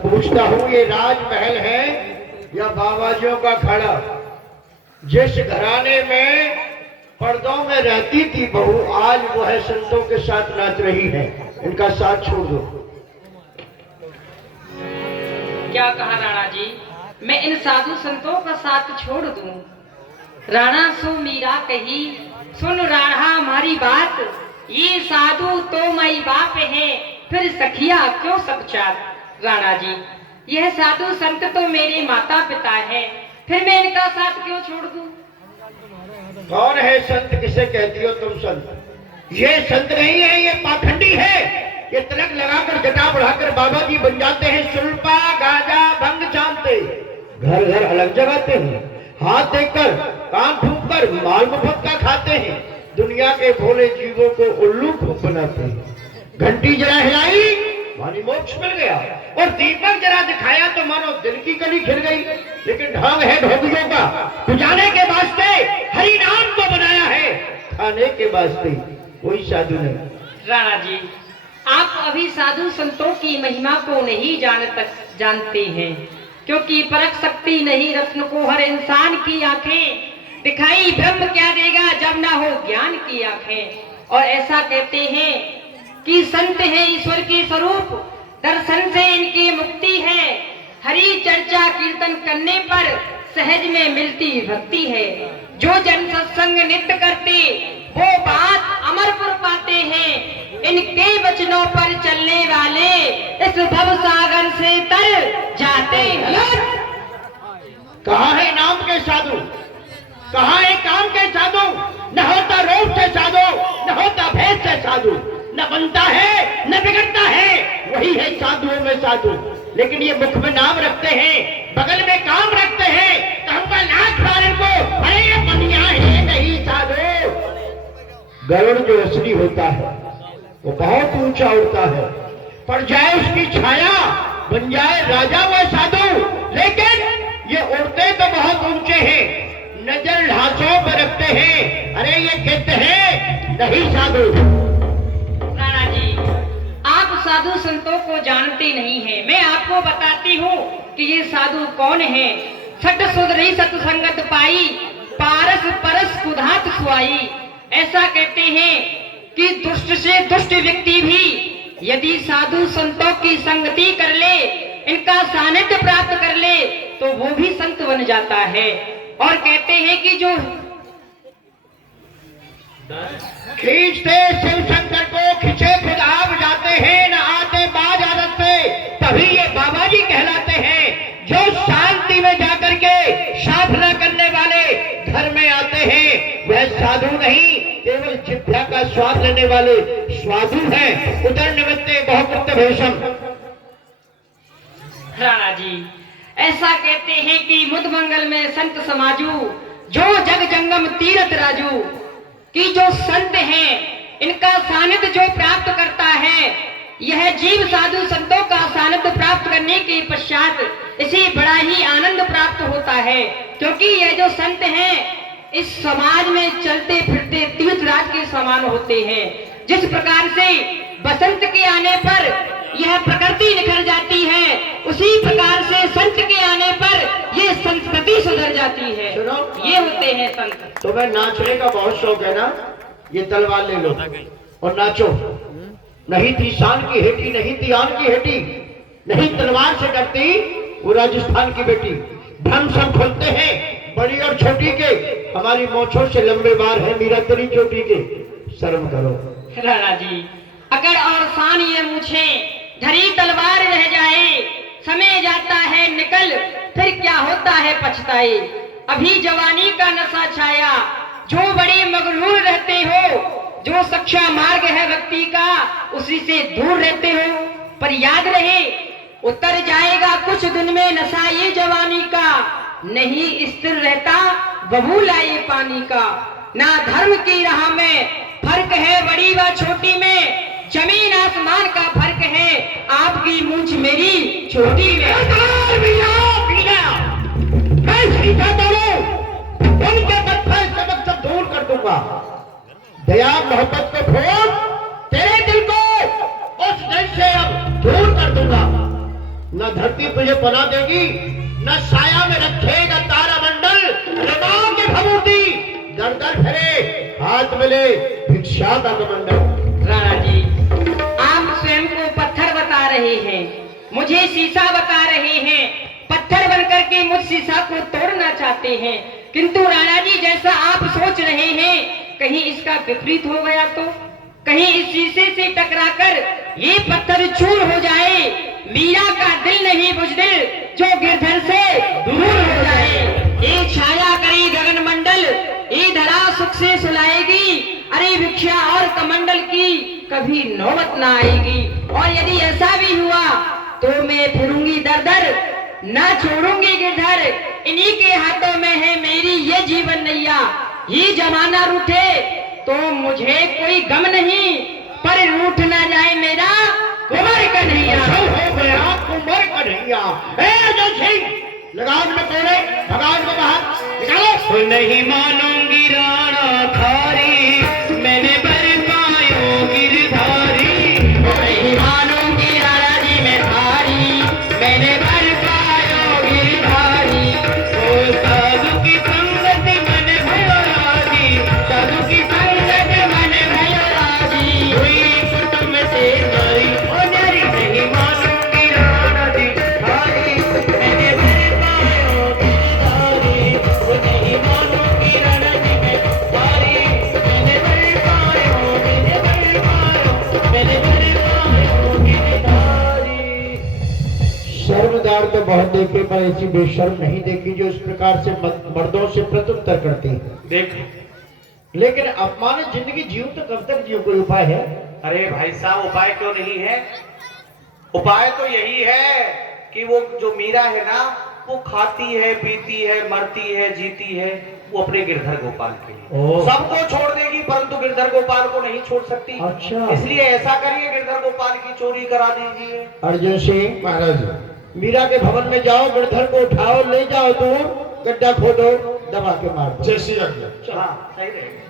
पूछता हूँ ये राजमहल है या बाबाजियों का खड़ा? जिस घराने में पर्दों में रहती थी बहू, आज वो है संतों के साथ नाच रही है। इनका साथ छोड़ दो। क्या कहा राणा जी? मैं इन साधु संतों का साथ छोड़ दूं? राणा सो मीरा कही, सुन राणा हमारी बात, ये साधु तो माई बाप है, फिर सखिया क्यों सब चार। राणा जी, यह साधु संत तो मेरे माता पिता है, फिर मैं इनका साथ क्यों छोड़ दूं? कौन है संत? किसे कहती हो तुम संत? ये संत नहीं है, ये पाखंडी है। ये तिलक लगाकर जटा बढ़ाकर बाबा जी बन जाते हैं, सुल्पा गाजा भंग चांदते, घर घर अलग जगाते हैं, हाथ देखकर कान फूंक कर माल मुफ्त का खाते हैं, दुनिया के भोले जीवों को उल्लू फूंक बनाते हैं। घंटी जरा हिलाई मानी मोक्ष मिल गया, और दीपक जरा दिखाया तो मानो दिल की कली खिल गई। लेकिन ढंग है ढोंगियों का, बुझाने के वास्ते हरि नाम को बनाया है, खाने के वास्ते कोई साधु नहीं। राणा जी, आप अभी साधु संतों की महिमा को नहीं जानते हैं, क्योंकि परख सकती नहीं रत्न को हर इंसान की आंखें, दिखाई ब्रह्म क्या देगा जब ना हो ज्ञान की आंखें। और ऐसा कहते हैं कि संत है ईश्वर के स्वरूप, दर्शन से इनकी मुक्ति है, हरि चर्चा कीर्तन करने पर सहज में मिलती भक्ति है। जो जन सत्संग नित्य करते वो बात अमरपुर पाते हैं, इनके वचनों पर चलने वाले इस भव सागर से तर जाते हैं। कहाँ है नाम के साधु? कहाँ है काम के साधु? न होता रूप से साधु, न होता भेद से साधु, न बनता है न बिगड़ता है, वही है साधुओं में साधु। लेकिन ये मुख में नाम रखते हैं, बगल में काम रखते हैं, तो हमका लाख बार इनको, अरे ये बनिया है नहीं साधु। गरुड़ जो असली होता है वो बहुत ऊंचा उड़ता है, पड़ जाए उसकी छाया बन जाए राजा वो साधु। लेकिन ये उड़ते तो बहुत ऊंचे हैं, नजर ढांचों पर रखते हैं, अरे ये गिद्ध है नहीं साधु। राणा जी, आप साधु संतों को जानते नहीं हैं, मैं आपको बताती हूँ कि ये साधु कौन है। सट सुधरी सत्संगत पाई, पारस परस कुधात सुआई। ऐसा कहते हैं कि दुष्ट से दुष्ट व्यक्ति भी यदि साधु संतों की संगति कर ले, इनका सानिध्य प्राप्त कर ले, तो वो भी संत बन जाता है। और कहते हैं कि जो खींचते शिव शंकर को खिंचे खुद आप जाते हैं, न आते बाज आदत से, तभी ये बाबा जी कहलाते हैं। जो शांति में जाकर के साधना करने वाले घर में आते हैं वह साधु नहीं, केवल जिभ्या का स्वाद लेने वाले स्वाधु हैं। उदर निमित्ते बहुकृत भेषम। राणा जी, ऐसा कहते हैं कि मुदमंगल में संत समाजू, जो जग जंगम तीरथ राजू, कि जो संत हैं इनका सानिध्य जो प्राप्त करता है, यह जीव साधु संतों का सानिध्य प्राप्त करने के पश्चात इसे बड़ा ही आनंद प्राप्त होता है। क्योंकि यह जो संत हैं इस समाज में चलते फिरते तीर्थराज के समान होते हैं। जिस प्रकार से बसंत के आने पर यह प्रकृति निखर जाती है, उसी प्रकार से संत के आने पर ये संस्कृति सुधर जाती है। ये होते हैं संत। तुम्हें नाचने का बहुत शौक है ना? ये तलवार ले लो और नाचो। नहीं थी शान की हेटी, नहीं थी आन की हेटी, नहीं तलवार से डरती वो राजस्थान की बेटी। भ्रम सब खोलते हैं बड़ी और छोटी के, हमारी मोछों से लंबे बार है मीरा तेरी चोटी के। शर्म करो राणा जी, अकड़ और शान ये मुझे धरी तलवार रह जाए, समय जाता है निकल फिर क्या होता है पछताए। अभी जवानी का नशा छाया, जो बड़े मगरूर रहते हो, जो सच्चा मार्ग है व्यक्ति का उसी से दूर रहते हो। पर याद रहे उतर जाएगा कुछ दिन में नशा ये जवानी का, नहीं स्थिर रहता बबूला ये पानी का। ना धर्म की राह में फर्क है बड़ी व छोटी में, जमीन आसमान का फर्क है आपकी मूंछ मेरी छोटी में। मैं सीधा करूं उनके पत्थर सबक सब दूर कर दूंगा। दया मोहब्बत को छोड़ तेरे दिल को उस दिल से अब दूर कर दूंगा। न धरती तुझे पना देगी, न साया में रखेगा तारा मंडल। लगाओ के भभूति दर दर फिरे, हाथ मिले भिक्षा का कमंडल। राणा जी, आप स्वयं को पत्थर बता रहे हैं, मुझे शीशा बता रहे हैं। पत्थर बनकर के मुझ शीशा को तोड़ना चाहते हैं, किंतु राणा जी जैसा आप सोच रहे हैं कहीं इसका विपरीत हो गया तो, कहीं इस शीशे से टकराकर ये पत्थर चूर हो जाए। मीरा का दिल नहीं बुजदिल जो गिरधर से दूर हो जाए। एक छाया करी गगन मंडल ये धरा सुख से सुलाएगी, अरे भिक्षा और कमंडल की कभी नौबत ना आएगी। और यदि ऐसा भी हुआ तो मैं फिरूंगी दर दर, ना छोड़ूंगी गिरधर। इन्हीं के हाथों में है मेरी ये जीवन नैया। ये जमाना रूठे तो मुझे कोई गम नहीं, पर रूठ ना जाए मेरा कुंवर कन्हैया। हो गया कुंवर कन्हैया। लगाम में तोड़े भगवान को बाहर निकालो। नहीं मानूंगी राणा थारी, मैंने बरपायो गिरधारी। नहीं मानूंगी राणा जी मैं थारी, मैंने बरपायो गिरधारी। ओ साधु की संगत मन भयो राजी, साधु की संगत मन भयो राजी। हुई कुटुंब से नारी ओ नारी। नहीं मानूंगी राणा जी थारी, मैंने बरपायो गिरधारी। ओ नहीं मानूंगी राणा जी मैं थारी, मैंने बरपायो मैंने बरपायो गिरधारी। शर्मदार तो बहुत देखे पर ऐसी बेशर्म नहीं देखी जो इस प्रकार से मर्दों से प्रत्युत्तर करती है। देख, लेकिन अपमानित जिंदगी जीव तो कब तक जीव, कोई उपाय है? अरे भाई साहब उपाय क्यों नहीं है? उपाय तो यही है कि वो जो मीरा है ना, वो खाती है पीती है मरती है जीती है वो अपने गिरधर गोपाल के लिए। सबको छोड़ देगी परंतु गिरधर गोपाल को नहीं छोड़ सकती। अच्छा। इसलिए ऐसा करिए गिरधर गोपाल की चोरी करा दीजिए। अर्जुन सिंह महाराज, मीरा के भवन में जाओ, गिरधर को उठाओ, ले जाओ दूर, गड्ढा खोदो, दबा के मार दो। हाँ सही रहेगा।